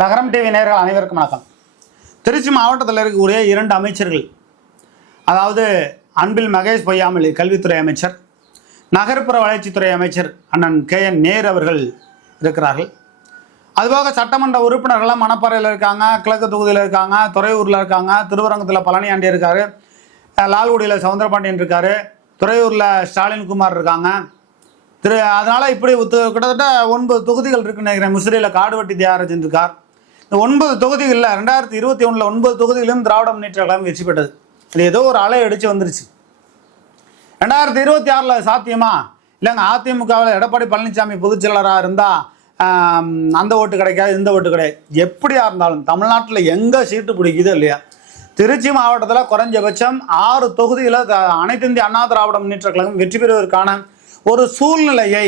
நகரம் டிவி நேர்கள் அனைவருக்கும் வணக்கம். திருச்சி மாவட்டத்தில் இருக்கக்கூடிய இரண்டு அமைச்சர்கள் அதாவது அன்பில் மகேஷ் பொய்யாமொழி கல்வித்துறை அமைச்சர் நகர்ப்புற வளர்ச்சித்துறை அமைச்சர் அண்ணன் கே என் நேர் அவர்கள் இருக்கிறார்கள். அதுபோக சட்டமன்ற உறுப்பினர்கள்லாம் மணப்பாறையில் இருக்காங்க கிழக்கு தொகுதியில் இருக்காங்க துறையூரில் இருக்காங்க திருவரங்கத்தில் பழனியாண்டி இருக்கார் லால்குடியில் சவுந்தரபாண்டியன் இருக்கார் துறையூரில் ஸ்டாலின் குமார் இருக்காங்க. திரு அதனால் இப்படி கிட்டத்தட்ட ஒன்பது தொகுதிகள் இருக்குன்னு நினைக்கிறேன். முசிறியில் காடுவெட்டி தியாகராஜன் இருக்கார். ஒன்பது தொகுதிகளில் ரெண்டாயிரத்தி இருபத்தி ஒன்றில் ஒன்பது தொகுதிகளிலும் திராவிட முன்னேற்ற கழகம் வெற்றி பெற்றது. இது ஏதோ ஒரு அலை அடித்து வந்துருச்சு. ரெண்டாயிரத்தி இருபத்தி ஆறில் சாத்தியமா? இல்லைங்க அதிமுகவில் எடப்பாடி பழனிசாமி பொதுச் செயலராக இருந்தால் அந்த ஓட்டு கிடைக்காது இந்த ஓட்டு கிடையாது எப்படியா இருந்தாலும் தமிழ்நாட்டில் எங்கே சீட்டு பிடிக்குதோ இல்லையா? திருச்சி மாவட்டத்தில் குறைஞ்சபட்சம் ஆறு தொகுதியில் அனைத்து இந்திய அண்ணா திராவிட முன்னேற்ற கழகம் வெற்றி பெறுவதற்கான ஒரு சூழ்நிலையை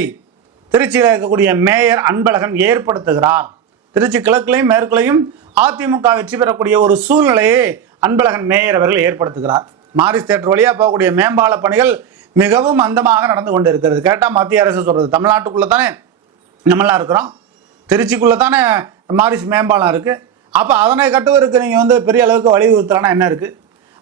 திருச்சியில் இருக்கக்கூடிய மேயர் அன்பழகன் ஏற்படுத்துகிறார். திருச்சி கிழக்குலையும் மேற்குலையும் அதிமுக வெற்றி பெறக்கூடிய ஒரு சூழ்நிலையை அன்பழகன் மேயர் அவர்கள் ஏற்படுத்துகிறார். மாரிஸ் தேட்டர் வழியாக போகக்கூடிய மேம்பால பணிகள் மிகவும் மந்தமாக நடந்து கொண்டு இருக்கிறது கேட்டால் மத்திய அரசு சொல்கிறது தமிழ்நாட்டுக்குள்ளே தானே நம்மளாம் இருக்கிறோம். திருச்சிக்குள்ளே தானே மாரிஸ் மேம்பாலம் இருக்குது அப்போ அதனை கட்டுவதற்கு நீங்கள் வந்து பெரிய அளவுக்கு வலியுறுத்தலாம்னா என்ன இருக்குது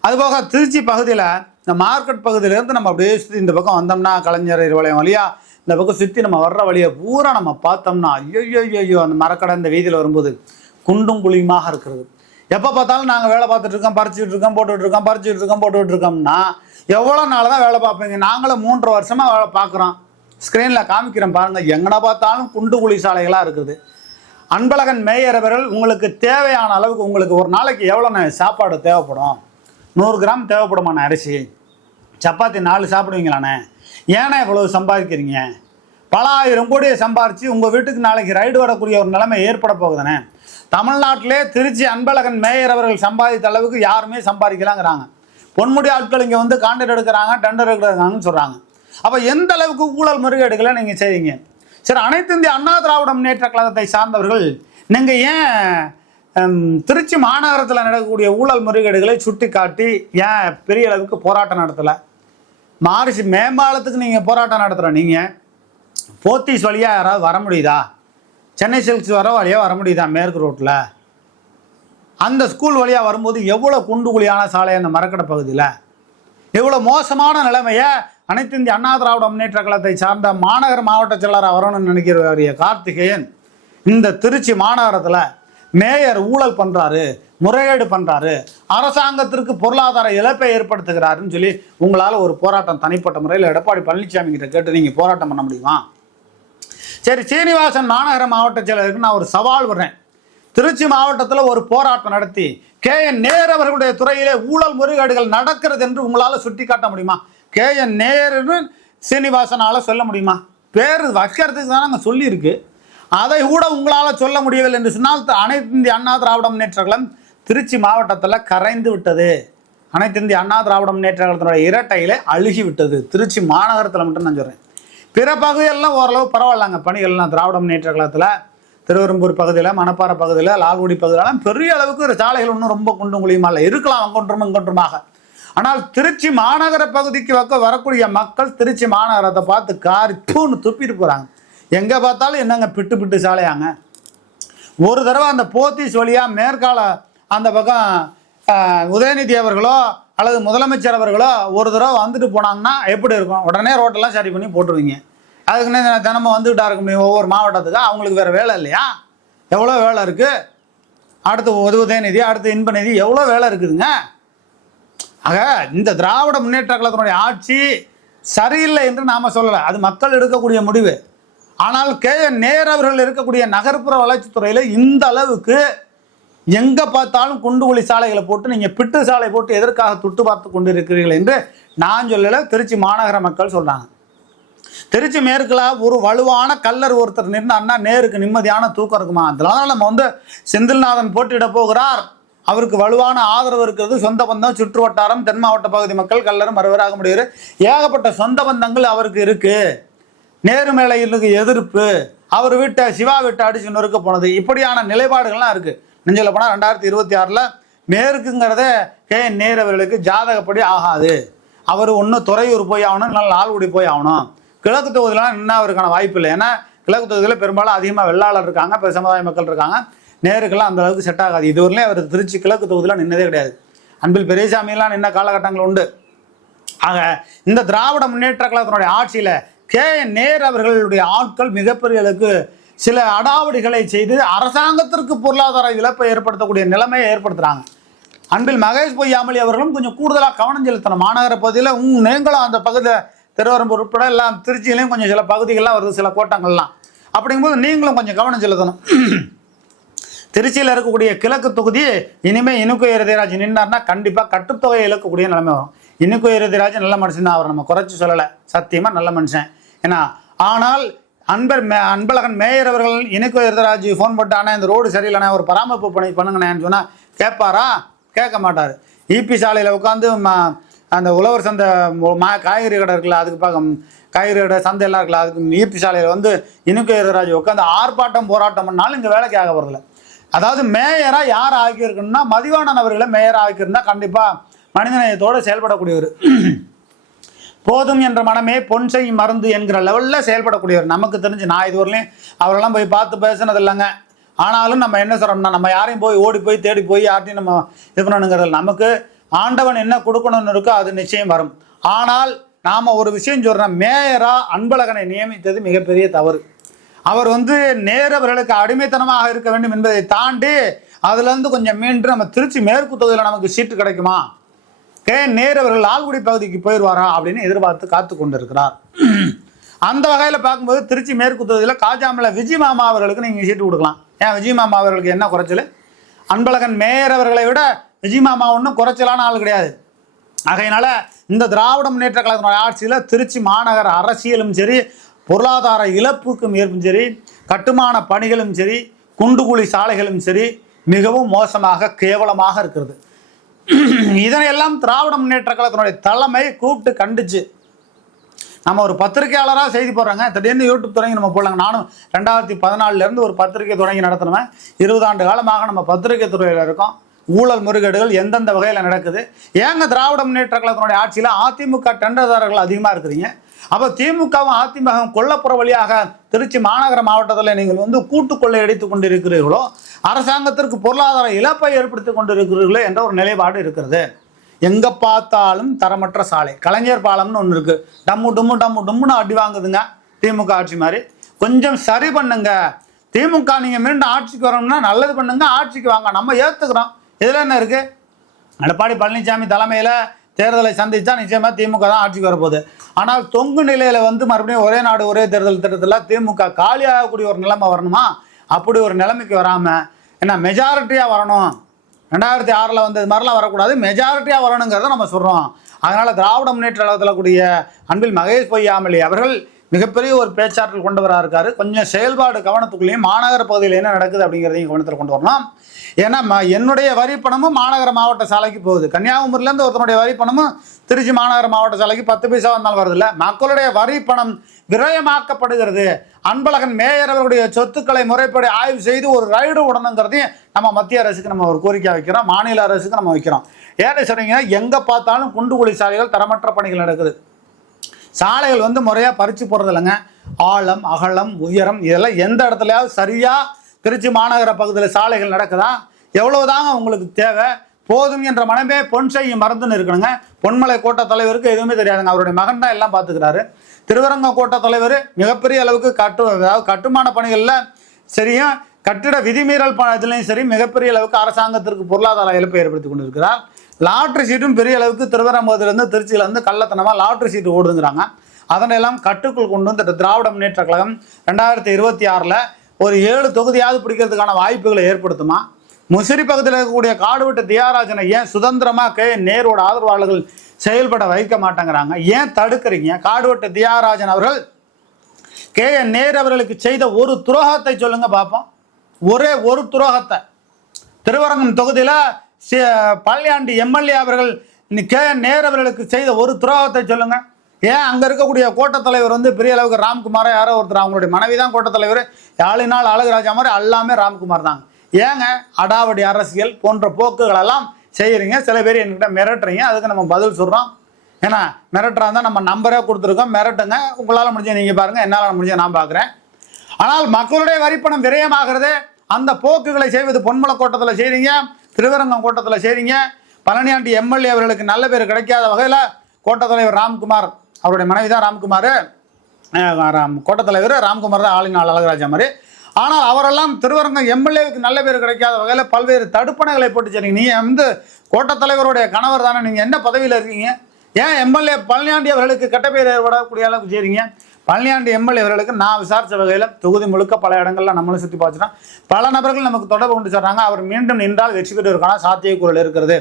அதுபோக திருச்சி பகுதியில் இந்த மார்க்கெட் பகுதியிலேருந்து நம்ம அப்படியே சுற்றி இந்த பக்கம் வந்தோம்னா கலைஞர் வளையம் வழியாக இந்த பக்கம் சுற்றி நம்ம வர்ற வழியை பூரா நம்ம பார்த்தோம்னா ஐயோ ஐயோ அந்த மரக்கடை இந்த வீதியில் வரும்போது குண்டும் குழியுமாக இருக்கிறது. எப்போ பார்த்தாலும் நாங்கள் வேலை பார்த்துட்டு இருக்கோம் பறிச்சுட்டு இருக்கோம் போட்டுட்டு இருக்கோம் பறிச்சுட்டு இருக்கோம் போட்டுட்டு இருக்கோம்னா எவ்வளோ நாள் தான் வேலை பார்ப்பீங்க? நாங்களும் மூன்றரை வருஷமாக வேலை பார்க்குறோம். ஸ்க்ரீனில் காமிக்கிறோம் பாருங்கள் எங்கடா பார்த்தாலும் குண்டு குழி சாலைகளாக இருக்குது. அன்பழகன் மேயர் அவர்கள் உங்களுக்கு தேவையான அளவுக்கு உங்களுக்கு ஒரு நாளைக்கு எவ்வளோ சாப்பாடு தேவைப்படும்? நூறு கிராம் தேவைப்படுமாண்ணே அரிசி? சப்பாத்தி நாலு சாப்பிடுவீங்களாண்ணே? ஏன்னா இவ்வளவு சம்பாதிக்கிறீங்க? பல ஆயிரம் கோடியை சம்பாரித்து உங்கள் வீட்டுக்கு நாளைக்கு ரைடு வரக்கூடிய ஒரு நிலைமை ஏற்பட போகுதுனே. தமிழ்நாட்டிலே திருச்சி அன்பழகன் மேயர் அவர்கள் சம்பாதித்த அளவுக்கு யாருமே சம்பாதிக்கலாங்கிறாங்க. பொன்முடி ஆட்கள் இங்கே வந்து கான்ட்ராக்ட் எடுக்கிறாங்க டெண்டர் எடுக்கிறாங்கன்னு சொல்கிறாங்க அப்போ எந்த அளவுக்கு ஊழல் முறைகேடுகளை நீங்கள் செய்வீங்க சரி அனைத்து இந்திய அண்ணா திராவிட முன்னேற்ற கழகத்தை சார்ந்தவர்கள் நீங்கள் ஏன் திருச்சி மாநகரத்தில் நடக்கக்கூடிய ஊழல் முறைகேடுகளை சுட்டி காட்டி ஏன் பெரிய அளவுக்கு போராட்டம் நடத்தலை? மார்ச் மேம்பாலத்துக்கு நீங்கள் போராட்டம் நடத்துகிற நீங்கள் போத்தீஸ் வழியாக யாராவது வர முடியுதா? சென்னை சில்க்ஸ் வர வழியாக வர முடியுதா மேற்கு ரோட்டில் அந்த ஸ்கூல் வழியாக வரும்போது எவ்வளோ குண்டு குழியான சாலை அந்த மரக்கடை பகுதியில்? எவ்வளோ மோசமான நிலைமையை அனைத்து இந்திய அண்ணா திராவிட முன்னேற்ற கழகத்தை சார்ந்த மாநகர மாவட்ட செயலராக வரணும்னு நினைக்கிற கார்த்திகேயன். இந்த திருச்சி மாநகரத்தில் மேயர் ஊழல் பண்ணுறாரு முறைகேடு பண்ணுறாரு அரசாங்கத்திற்கு பொருளாதார இழப்பை ஏற்படுத்துகிறாருன்னு சொல்லி உங்களால் ஒரு போராட்டம் தனிப்பட்ட முறையில் எடப்பாடி பழனிசாமி கிட்ட கேட்டு நீங்கள் போராட்டம் பண்ண முடியுமா? சரி சீனிவாசன் மாநகர மாவட்ட செயலருக்கு நான் ஒரு சவால் விடுறேன். திருச்சி மாவட்டத்தில் ஒரு போராட்டம் நடத்தி கே என் நேர் அவர்களுடைய துறையிலே ஊழல் முறைகேடுகள் நடக்கிறது என்று உங்களால் சுட்டி காட்ட முடியுமா? கே என் நேருன்னு சீனிவாசனால் சொல்ல முடியுமா? பேர் வைக்கிறதுக்கு தான் அங்கே சொல்லியிருக்கு. அதை கூட உங்களால் சொல்ல முடியவில்லை என்று சொன்னால் அனைத்து இந்திய அண்ணா திராவிட முன்னேற்ற கழகம் திருச்சி மாவட்டத்தில் கரைந்து விட்டது. அனைத்து இந்திய அண்ணா திராவிட முன்னேற்ற கழகத்தினுடைய இரட்டையிலே அழுகி விட்டது திருச்சி மாநகரத்தில் மட்டும் நான் சொல்கிறேன் பிற பகுதியெல்லாம் ஓரளவு பரவாயில்லங்க. பணிகள்லாம் திராவிட முன்னேற்ற கழகத்தில் திருவெரும்பூர் பகுதியில் மணப்பாறை பகுதியில் லால்குடி பகுதியிலலாம் பெரிய அளவுக்கு ஒரு சாலைகள் ஒன்றும் ரொம்ப குண்டும் குழியுமா இல்லை இருக்கலாம் அங்கொன்றும் இங்கொன்றுமாக. ஆனால் திருச்சி மாநகர பகுதிக்கு பக்க வரக்கூடிய மக்கள் திருச்சி மாநகரத்தை பார்த்து காரி தூணு துப்பிட்டு போகிறாங்க எங்கே பார்த்தாலும் என்னங்க பிட்டு பிட்டு சாலையாங்க? ஒரு தடவை அந்த போத்தீஸ் வழியாக மேற்கால அந்த பக்கம் உதயநிதி அவர்களோ அல்லது முதலமைச்சர் அவர்களோ ஒரு தடவை வந்துட்டு போனாங்கன்னா எப்படி இருக்கும்? உடனே ரோட்டெல்லாம் சரி பண்ணி போட்டுருவீங்க. அதுக்குன்னே தினமும் வந்துக்கிட்டா இருக்க முடியும் ஒவ்வொரு மாவட்டத்துக்கு. அவங்களுக்கு வேறு வேலை இல்லையா? எவ்வளோ வேலை இருக்குது அடுத்து உத- உதயநிதி அடுத்து இன்பநிதி எவ்வளோ வேலை இருக்குதுங்க? ஆக இந்த திராவிட முன்னேற்ற கழகத்தினுடைய ஆட்சி சரியில்லை என்று நாம் சொல்லலை. அது மக்கள் எடுக்கக்கூடிய முடிவு. ஆனால் கே என் நேர் அவர்கள் இருக்கக்கூடிய நகர்ப்புற வளர்ச்சித்துறையில் இந்த அளவுக்கு எங்கே பார்த்தாலும் குண்டு குழி சாலைகளை போட்டு நீங்கள் பிட்டு சாலை போட்டு எதற்காக துட்டு பார்த்து கொண்டு இருக்கிறீர்கள் என்று நான் சொல்லலை திருச்சி மாநகர மக்கள் சொல்கிறாங்க திருச்சி மேற்குல ஒரு வலுவான கல்லர் ஒருத்தர் நின்றான்னா நேருக்கு நிம்மதியான தூக்கம் இருக்குமா? அதனால நம்ம வந்து செந்தில்நாதன் போட்டியிட போகிறார். அவருக்கு வலுவான ஆதரவு இருக்கிறது. சொந்த பந்தம் சுற்று வட்டாரம் தென் மாவட்ட பகுதி மக்கள் கல்லரும் மறுவராக முடியாது. ஏகப்பட்ட சொந்த பந்தங்கள் அவருக்கு இருக்குது நேரு மேலே இருக்கு எதிர்ப்பு. அவர் வீட்டை சிவா வீட்டை அடிச்சு நொறுக்க போனது. இப்படியான நிலைப்பாடுகள்லாம் இருக்கு. நெஞ்சில் போனால் ரெண்டாயிரத்தி இருபத்தி ஆறில் நேருக்குங்கிறதே கே என் நேரு அவர்களுக்கு ஜாதகப்படி ஆகாது. அவர் ஒன்று துறையூர் போய் ஆகணும் இல்லை லால்குடி போய் ஆகணும். கிழக்கு தொகுதியிலாம் நின்று அவருக்கான வாய்ப்பு இல்லை. ஏன்னா கிழக்கு தொகுதியில் பெரும்பாலும் அதிகமாக வெள்ளாளர் இருக்காங்க இப்போ சமுதாய மக்கள் இருக்காங்க. நேருக்கெல்லாம் அந்த அளவுக்கு செட் ஆகாது. இதுவரையிலும் அவர் திருச்சி கிழக்கு தொகுதியில் நின்னதே கிடையாது. அன்பில் பெரியசாமியெல்லாம் நின்ன காலகட்டங்கள் உண்டு. ஆக இந்த திராவிட முன்னேற்ற கழகத்தினுடைய ஆட்சியில் கே என் நேர் அவர்களுடைய ஆட்கள் மிகப்பெரிய அளவுக்கு சில அடாவடிகளை செய்து அரசாங்கத்திற்கு பொருளாதார இழப்பை ஏற்படுத்தக்கூடிய நிலைமையை ஏற்படுத்துகிறாங்க அன்பில் மகேஷ் பொய்யாமலி அவர்களும் கொஞ்சம் கூடுதலாக கவனம் செலுத்தணும். மாநகர பகுதியில் உங் நீங்களும் அந்த பகுதியை திருவரம்பூர் உட்பட எல்லாம் திருச்சியிலையும் கொஞ்சம் சில பகுதிகள்லாம் வருது சில கோட்டங்கள்லாம். அப்படிங்கும்போது நீங்களும் கொஞ்சம் கவனம் செலுத்தணும். திருச்சியில் இருக்கக்கூடிய கிழக்கு தொகுதி இனிமேல் இனுக்கு இறுதிராஜ் நின்னார்னா கண்டிப்பாக கட்டுத்தொகையை இழக்கக்கூடிய நிலைமை வரும். இன்னைக்கும் இருதிராஜன் நல்ல மனுஷன் தான் அவர் நம்ம குறைச்சி சொல்லலை. சத்தியமாக நல்ல மனுஷன். ஏன்னா ஆனால் அன்பர் மே அன்பழகன் மேயர் அவர்கள் இணைக்கு இருதராஜ் ஃபோன் போட்டானே இந்த ரோடு சரியில்லைண்ணே ஒரு பராமரிப்பு பணி பண்ணுங்கண்ணேன்னு சொன்னால் கேட்பாரா? கேட்க மாட்டார். ஈபி சாலையில் உட்காந்து அந்த உழவர் சந்தை மா காய்கறி கடை இருக்குல்ல அதுக்கு பார்க்க காய்கறி கடை சந்தை எல்லாம் இருக்குல்ல அதுக்கு ஈபி சாலையில் வந்து இனுக்கு இருதராஜ் உட்காந்து ஆர்ப்பாட்டம் போராட்டம் பண்ணாலும் இங்கே வேலைக்கு ஆக வரதில்லை அதாவது மேயராக யார் ஆக்கியிருக்கணும்னா மதிவானன் அவர்களை மேயராக ஆக்கியிருந்தா கண்டிப்பாக மனிதநேயத்தோடு செயல்படக்கூடியவர். போதும் என்ற மனமே பொன் செய்யும் மருந்து என்கிற லெவலில் செயல்படக்கூடியவர். நமக்கு தெரிஞ்சு நான் இதுவரையிலையும் அவரெல்லாம் போய் பார்த்து பேசுனது இல்லைங்க. ஆனாலும் நம்ம என்ன சொல்கிறோம்னா நம்ம யாரையும் போய் ஓடி போய் தேடி போய் யார்ட்டையும் நம்ம இது பண்ணணுங்கிறது நமக்கு ஆண்டவன் என்ன கொடுக்கணும்னு இருக்கோ அது நிச்சயம் வரும். ஆனால் நாம் ஒரு விஷயம் சொல்கிறோம் மேயராக அன்பழகனை நியமித்தது மிகப்பெரிய தவறு. அவர் வந்து நேரவர்களுக்கு அடிமைத்தனமாக இருக்க வேண்டும் என்பதை தாண்டி அதுலேருந்து கொஞ்சம் மீண்டு நம்ம திருச்சி மேற்கு தொகுதியில் நமக்கு சீட்டு கிடைக்குமா? கே நேரு அவர்கள் ஆல்குடி பகுதிக்கு போயிடுவாரா அப்படின்னு எதிர்பார்த்து காத்து கொண்டிருக்கிறார். அந்த வகையில் பார்க்கும்போது திருச்சி மேற்கு தொகுதியில் காஜாமல விஜய் மாமா அவர்களுக்கு நீங்கள் சீட்டு கொடுக்கலாம். ஏன் விஜய் மாமா அவர்களுக்கு என்ன குறைச்சல்? அன்பழகன் மேயர் அவர்களை விட விஜய் மாமா ஒன்றும் குறைச்சலான ஆள் கிடையாது. ஆகையினால இந்த திராவிட முன்னேற்ற கழகத்தினுடைய ஆட்சியில் திருச்சி மாநகர அரசியலும் சரி பொருளாதார இழப்புக்கும் ஏற்பும் சரி கட்டுமான பணிகளும் சரி குண்டுகுழி சாலைகளும் சரி மிகவும் மோசமாக கேவலமாக இருக்கிறது. இதனையெல்லாம் திராவிட முன்னேற்ற கழகத்தினுடைய தலைமை கூப்பிட்டு கண்டுச்சு. நம்ம ஒரு பத்திரிகையாளராக செய்தி போடுறாங்க. திடீர்னு யூடியூப் தொடங்கி நம்ம போடலாங்க. நானும் ரெண்டாயிரத்தி பதினாலிருந்து ஒரு பத்திரிகை தொடங்கி நடத்தினவன். இருபது ஆண்டு காலமாக நம்ம பத்திரிகை துறையில் இருக்கோம். ஊழல் முறைகேடுகள் எந்தெந்த வகையில் நடக்குது? ஏங்க திராவிட முன்னேற்ற கழகத்தினுடைய ஆட்சியில் அதிமுக டெண்டர்தாரர்கள் அதிகமாக இருக்கிறீங்க? அப்போ திமுகவும் அதிமுகவும் கொல்லப்புற வழியாக திருச்சி மாநகர மாவட்டத்தில் நீங்கள் வந்து கூட்டு கொள்ளை அடித்து கொண்டிருக்கிறீர்களோ அரசாங்கத்திற்கு பொருளாதார இழப்பை ஏற்படுத்தி கொண்டிருக்கிறீர்களோ என்ற ஒரு நிலைப்பாடு இருக்கிறது. எங்கே பார்த்தாலும் தரமற்ற சாலை. கலைஞர் பாலம்னு ஒன்று இருக்குது டம்மு டும்மு டம்மு டும்முன்னு அடி வாங்குதுங்க திமுக ஆட்சி மாதிரி. கொஞ்சம் சரி பண்ணுங்க. திமுக நீங்கள் மீண்டும் ஆட்சிக்கு வரணும்னா நல்லது பண்ணுங்க. ஆட்சிக்கு வாங்க. நம்ம ஏற்றுக்கிறோம் இதில் என்ன இருக்குது எடப்பாடி பழனிசாமி தலைமையில் தேர்தலை சந்தித்தா நிச்சயமாக திமுக தான் ஆட்சிக்கு வரப்போகுது. ஆனால் தொங்கு நிலையில் வந்து மறுபடியும் ஒரே நாடு ஒரே தேர்தல் திட்டத்தில் திமுக காலியாகக்கூடிய ஒரு நிலைமை வரணுமா? அப்படி ஒரு நிலைமைக்கு வராமல் ஏன்னா மெஜாரிட்டியாக வரணும். ரெண்டாயிரத்தி ஆறில் வந்து இது மாதிரிலாம் வரக்கூடாது. மெஜாரிட்டியாக வரணுங்கிறத நம்ம சொல்கிறோம் அதனால் திராவிட முன்னேற்ற அளவில் கூடிய அன்பில் மகேஷ் பொய்யாமலி அவர்கள் மிகப்பெரிய ஒரு பேச்சாற்றல் கொண்டவராக இருக்காரு கொஞ்சம் செயல்பாடு கவனத்துக்குள்ளேயும் மாநகர பகுதியில் என்ன நடக்குது அப்படிங்கிறதையும் கவனத்தில் கொண்டு வரணும். ஏன்னா ம- என்னுடைய வரி பணமும் மாநகர மாவட்ட சாலைக்கு போகுது. கன்னியாகுமரியிலேருந்து ஒருத்தனுடைய வரி பணமும் திருச்சி மாநகர மாவட்ட சாலைக்கு பத்து பைசா வந்தாலும் வருதில்ல. மக்களுடைய வரி பணம் விரயமாக்கப்படுகிறது. அன்பழகன் மேயர் அவர்களுடைய சொத்துக்களை முறைப்படி ஆய்வு செய்து ஒரு ரைடு உடனுங்கிறதையும் நம்ம மத்திய அரசுக்கு நம்ம ஒரு கோரிக்கை வைக்கிறோம். மாநில அரசுக்கு நம்ம வைக்கிறோம். ஏன்னு சொன்னீங்கன்னா எங்கே பார்த்தாலும் குண்டு குழி சாலைகள் தரமற்ற பணிகள் நடக்குது. சாலைகள் வந்து முறையாக பறித்து போடுறது இல்லைங்க ஆழம் அகலம் உயரம் இதெல்லாம் எந்த இடத்துலயாவது சரியாக திருச்சி மாநகர பகுதியில் சாலைகள் நடக்குதா? எவ்வளவுதாங்க உங்களுக்கு தேவை? போதும் என்ற மனமே பொன் செய்யும் மறந்துன்னு இருக்கணுங்க. பொன்மலை கோட்ட தலைவருக்கு எதுவுமே தெரியாதுங்க. அவருடைய மகன் தான் எல்லாம் பார்த்துக்கிறாரு. திருவரங்க கோட்ட தலைவர் மிகப்பெரிய அளவுக்கு கட்டு அதாவது கட்டுமான பணிகளில் சரியும் கட்டிட விதிமீறல் பணத்திலையும் இதுலையும் சரி மிகப்பெரிய அளவுக்கு அரசாங்கத்திற்கு பொருளாதார இழப்பை ஏற்படுத்தி கொண்டிருக்கிறார். லாட்ரி சீட்டும் பெரிய அளவுக்கு திருவரம்பூர்லேருந்து திருச்சியிலேருந்து கள்ளத்தனமாக லாட்ரி சீட்டு ஓடுதுங்கிறாங்க. அதனையெல்லாம் கட்டுக்குள் கொண்டு வந்து இந்த திராவிட முன்னேற்ற கழகம் ரெண்டாயிரத்தி இருபத்தி ஆறில் ஒரு ஏழு தொகுதியாவது பிடிக்கிறதுக்கான வாய்ப்புகளை ஏற்படுத்துமா? முசிறி பகுதியில் இருக்கக்கூடிய காடுவிட்ட தியாகராஜனை ஏன் சுதந்திரமாக கே நேரோட ஆதரவாளர்கள் செயல்பட வைக்க மாட்டேங்கிறாங்க? ஏன் தடுக்கிறீங்க? காடுவட்ட தியாகராஜன் அவர்கள் கே என் நேர் அவர்களுக்கு செய்த ஒரு துரோகத்தை சொல்லுங்க பார்ப்போம் ஒரே ஒரு துரோகத்தை. திருவரங்கம் தொகுதியில் பள்ளியாண்டி எம்எல்ஏ அவர்கள் கே என் நேர் அவர்களுக்கு செய்த ஒரு துரோகத்தை சொல்லுங்கள் ஏன் அங்கே இருக்கக்கூடிய கோட்டத்தலைவர் வந்து பெரிய அளவுக்கு ராம்குமாரா? யாரோ ஒருத்தர் அவங்களுடைய மனைவி தான் கோட்டத் தலைவர். யாழினால் அழகுராஜா மாதிரி எல்லாமே ராம்குமார் தாங்க. ஏங்க அடாவடி அரசியல் போன்ற போக்குகளெல்லாம் செய்கிறீங்க சில பேர் என்கிட்ட மிரட்டுறீங்க. அதுக்கு நம்ம பதில் சொல்கிறோம் ஏன்னா மிரட்டுறா தான் நம்ம நம்பரே கொடுத்துருக்கோம். மிரட்டுங்க. உங்களால் முடிஞ்ச நீங்கள் பாருங்கள் என்னால் முடிஞ்ச நான் பார்க்குறேன் ஆனால் மக்களுடைய வரிப்பணம் விரயமாகிறது அந்த போக்குகளை செய்வது பொன்மலை கோட்டத்தில் செய்றீங்க திருவரங்கம் கோட்டத்தில் செய்றீங்க. பழனியாண்டி எம்எல்ஏ அவர்களுக்கு நல்ல பேர் கிடைக்காத வகையில் கோட்டத்தலைவர் ராம்குமார் அவருடைய மனைவி தான் ராம்குமார். அஹ் ராம் தலைவர் ராம்குமார் தான் ஆளின் அழகராஜா மாதிரி. ஆனால் அவரெல்லாம் திருவரங்கம் எம்எல்ஏவுக்கு நல்ல பேர் கிடைக்காத வகையில் பல்வேறு தடுப்பணைகளை போட்டு சரிங்க நீங்கள் வந்து கோட்டத்தலைவருடைய கணவர் தானே நீங்கள் என்ன பதவியில் இருக்கீங்க? ஏன் எம்எல்ஏ பழனியாண்டி அவர்களுக்கு கெட்ட பேர் ஏற்படக்கூடிய அளவுக்கு செய்றீங்க? பழனியாண்டி எம்எல்ஏ அவர்களுக்கு நான் விசாரித்த வகையில் தொகுதி முழுக்க பல இடங்கள்ல நம்மளும் சுற்றி பார்த்துட்டோம். பல நபர்கள் நமக்கு தொடர்பு கொண்டு சொல்கிறாங்க அவர் மீண்டும் நின்றால் வெற்றி பெறுவதற்கான சாத்தியக்கூறல் இருக்கிறது.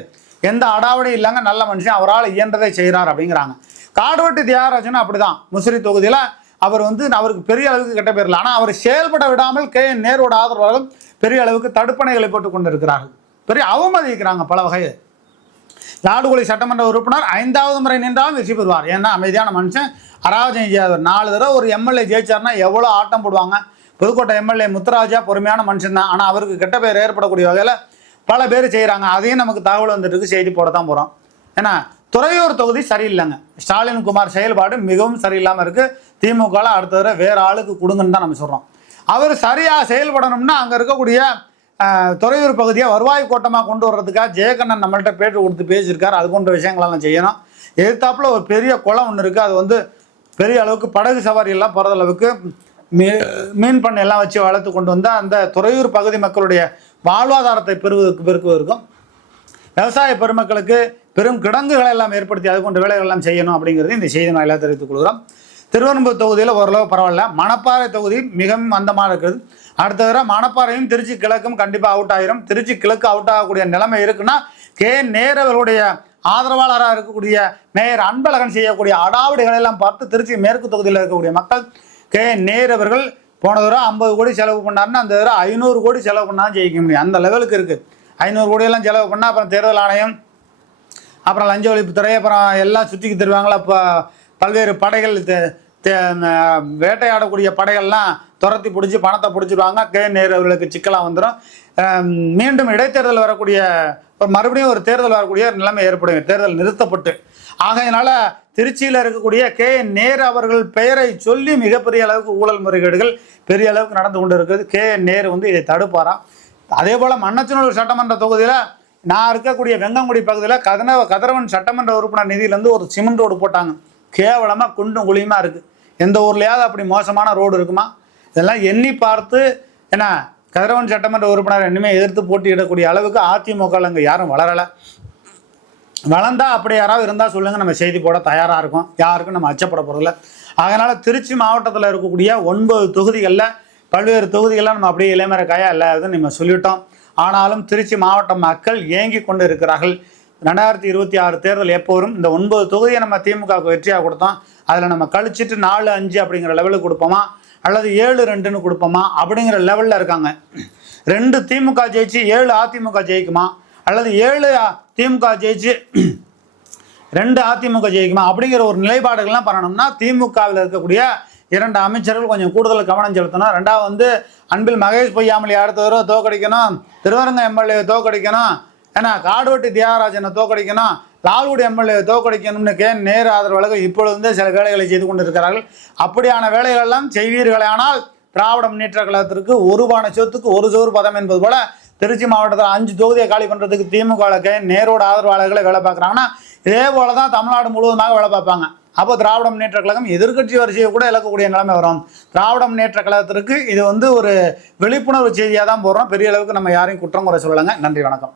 எந்த அடாவடியும் இல்லைங்க நல்ல மனுஷன் அவரால் இயன்றதை செய்கிறார் அப்படிங்கிறாங்க. காடுவெட்டி தியாகராஜன் அப்படிதான். முசிறி தொகுதியில் அவர் வந்து அவருக்கு பெரிய அளவுக்கு கெட்ட பேர் இல்லை. ஆனால் அவர் செயல்பட விடாமல் கே. என். நேரோட ஆதரவாளர்கள் பெரிய அளவுக்கு தடுப்பணைகளை போட்டுக் கொண்டிருக்கிறார்கள். பெரிய அவமதிக்கிறாங்க பல வகையில் லாடுகுழி சட்டமன்ற உறுப்பினர் ஐந்தாவது முறை நின்றாலும் வெற்றி பெறுவார். ஏன்னா அமைதியான மனுஷன் அராஜகம் செய்யாதவர். நாலு தடவை ஒரு எம்எல்ஏ ஜெயிச்சார்னா எவ்வளோ ஆட்டம் போடுவாங்க? புதுக்கோட்டை எம்எல்ஏ முத்துராஜா பொறுமையான மனுஷன் தான். ஆனால் அவருக்கு கெட்ட பேர் ஏற்படக்கூடிய வகையில் பல பேர் செய்கிறாங்க அதையும் நமக்கு தகவல் வந்துட்டு செய்தி போட தான் போகிறோம் ஏன்னா துறையூர் தொகுதி சரியில்லைங்க. ஸ்டாலின் குமார் செயல்பாடு மிகவும் சரியில்லாமல் இருக்குது திமுகவில் அடுத்த தடவை வேறு ஆளுக்கு கொடுங்கன்னு தான் நம்ம சொல்கிறோம் அவர் சரியாக செயல்படணும்னா அங்கே இருக்கக்கூடிய துறையூர் பகுதியை வருவாய் கோட்டமாக கொண்டு வர்றதுக்காக ஜெயகண்ணன் நம்மள்கிட்ட பேட்டு கொடுத்து பேசியிருக்காரு. அது போன்ற விஷயங்களெல்லாம் செய்யணும். எதிர்த்தாப்புல ஒரு பெரிய குளம் ஒன்று இருக்குது அது வந்து பெரிய அளவுக்கு படகு சவாரி எல்லாம் போகிற அளவுக்கு மீ மீன் பண்ணை எல்லாம் வச்சு வளர்த்து கொண்டு வந்தால் அந்த துறையூர் பகுதி மக்களுடைய வாழ்வாதாரத்தை பெறுவதற்கு பெருக்குவதற்கும் விவசாய பெருமக்களுக்கு பெரும் கிடங்குகளை எல்லாம் ஏற்படுத்தி அது போன்ற வேலைகள் எல்லாம் செய்யணும் அப்படிங்கிறது இந்த செய்தி நான் எல்லாம் தெரிவித்துக் கொள்கிறோம். திருவனந்தபுரம் தொகுதியில் ஓரளவு பரவாயில்ல. மணப்பாறை தொகுதி மிகவும் மந்தமாக இருக்குது அடுத்த தடவை மணப்பாறையும் திருச்சி கிழக்கும் கண்டிப்பாக அவுட் ஆகிரும் திருச்சி கிழக்கு அவுட் ஆகக்கூடிய நிலைமை இருக்குன்னா கே நேரவர்களுடைய ஆதரவாளராக இருக்கக்கூடிய மேயர் அன்பழகன் செய்யக்கூடிய அடாவடிகளை எல்லாம் பார்த்து திருச்சி மேற்கு தொகுதியில் இருக்கக்கூடிய மக்கள் கே நேரவர்கள் போன தடவை ஐம்பது கோடி செலவு பண்ணாருன்னா அந்த தடவை ஐநூறு கோடி செலவு பண்ணாலும் ஜெயிக்க முடியும். அந்த லெவலுக்கு இருக்குது ஐநூறு கோடியெல்லாம் செலவு பண்ணால் அப்புறம் தேர்தல் ஆணையம் அப்புறம் லஞ்ச ஒழிப்புத்துறை அப்புறம் எல்லாம் சுற்றிக்கு தருவாங்களா? இப்போ பல்வேறு படைகள் வேட்டையாடக்கூடிய படைகள்லாம் துரத்தி பிடிச்சி பணத்தை பிடிச்சிடுவாங்க கே நேரு அவர்களுக்கு சிக்கலாக வந்துடும் மீண்டும் இடைத்தேர்தல் வரக்கூடிய ஒரு மறுபடியும் ஒரு தேர்தல் வரக்கூடிய நிலைமை ஏற்படும். தேர்தல் நிறுத்தப்பட்டு. ஆகையினால திருச்சியில் இருக்கக்கூடிய கே நேரு அவர்கள் பெயரை சொல்லி மிகப்பெரிய அளவுக்கு ஊழல் முறைகேடுகள் பெரிய அளவுக்கு நடந்து கொண்டு இருக்குது கே நேரு வந்து இதை தடுப்பாராம். அதே போல் மன்னச்சநல்லூர் சட்டமன்ற தொகுதியில் நான் இருக்கக்கூடிய வெங்கங்குடி பகுதியில் கதன கதிரவன் சட்டமன்ற உறுப்பினர் நிதியிலேருந்து ஒரு சிமெண்ட் ரோடு போட்டாங்க. கேவலமாக குண்டும் குழியுமாக இருக்குது எந்த ஊர்லேயாவது அப்படி மோசமான ரோடு இருக்குமா? இதெல்லாம் எண்ணி பார்த்து என்ன கதிரவன் சட்டமன்ற உறுப்பினர் இனிமேல் எதிர்த்து போட்டியிடக்கூடிய அளவுக்கு அதிமுகவில் அங்கே யாரும் வளரலை. வளர்ந்தா அப்படி யாராவது இருந்தால் சொல்லுங்கள் நம்ம செய்தி போட தயாராக இருக்கும். யாருக்கும் நம்ம அச்சப்பட போகிறதில்ல அதனால் திருச்சி மாவட்டத்தில் இருக்கக்கூடிய ஒன்பது தொகுதிகளில் பல்வேறு தொகுதிகளில் நம்ம அப்படியே இளைமறை இல்லை அதுன்னு நம்ம சொல்லிட்டோம். ஆனாலும் திருச்சி மாவட்ட மக்கள் ஏங்கி கொண்டு இருக்கிறார்கள் ரெண்டாயிரத்தி இருபத்தி ஆறு தேர்தல் எப்போ வரும் இந்த ஒன்பது தொகுதியை நம்ம திமுகவுக்கு வெற்றியாக கொடுத்தோம். அதில் நம்ம கழிச்சிட்டு நாலு அஞ்சு அப்படிங்கிற லெவலுக்கு கொடுப்போமா? அல்லது ஏழு ரெண்டுன்னு கொடுப்போமா? அப்படிங்கிற லெவலில் இருக்காங்க. ரெண்டு திமுக ஜெயிச்சு ஏழு அதிமுக ஜெயிக்குமா? அல்லது ஏழு திமுக ஜெயிச்சு ரெண்டு அதிமுக ஜெயிக்குமா? அப்படிங்கிற ஒரு நிலைப்பாடுகள்லாம் பண்ணணும்னா திமுகவில் இருக்கக்கூடிய இரண்டு அமைச்சர்கள் கொஞ்சம் கூடுதல் கவனம் செலுத்தணும் ரெண்டாவது வந்து அன்பில் மகேஷ் பொய்யாமலி அடுத்த தடவை தோக்கடிக்கணும் திருவரங்க எம்எல்ஏ தோக்கடிக்கணும் ஏன்னா காடுவெட்டி தியாகராஜனை தோக்கடிக்கணும் லால்குடி எம்எல்ஏ தோக்கடிக்கணும்னு கே நேரு ஆதரவாளர்கள் இப்பொழுதே சில வேலைகளை செய்து கொண்டிருக்கிறார்கள். அப்படியான வேலைகள் எல்லாம் செய்வீர்களானால் திராவிட முன்னேற்ற கழகத்திற்கு ஒருவான சொத்துக்கு ஒரு சோறு பதம் என்பது போல திருச்சி மாவட்டத்தில் அஞ்சு தொகுதியை காலி பண்ணுறதுக்கு திமுக கே நேரோட ஆதரவாளர்களை வேலை பார்க்குறாங்கன்னா இதே போல தான் தமிழ்நாடு முழுவதுமாக வேலை பார்ப்பாங்க. அப்போ திராவிட முன்னேற்ற கழகம் எதிர்கட்சி வரிசையை கூட இழக்கக்கூடிய நிலைமை வரும். திராவிட முன்னேற்ற கழகத்திற்கு இது வந்து ஒரு விழிப்புணர்வு செய்தியாக தான் போடுறோம். பெரிய அளவுக்கு நம்ம யாரையும் குற்றம் குறை சொல்லலைங்க. நன்றி வணக்கம்.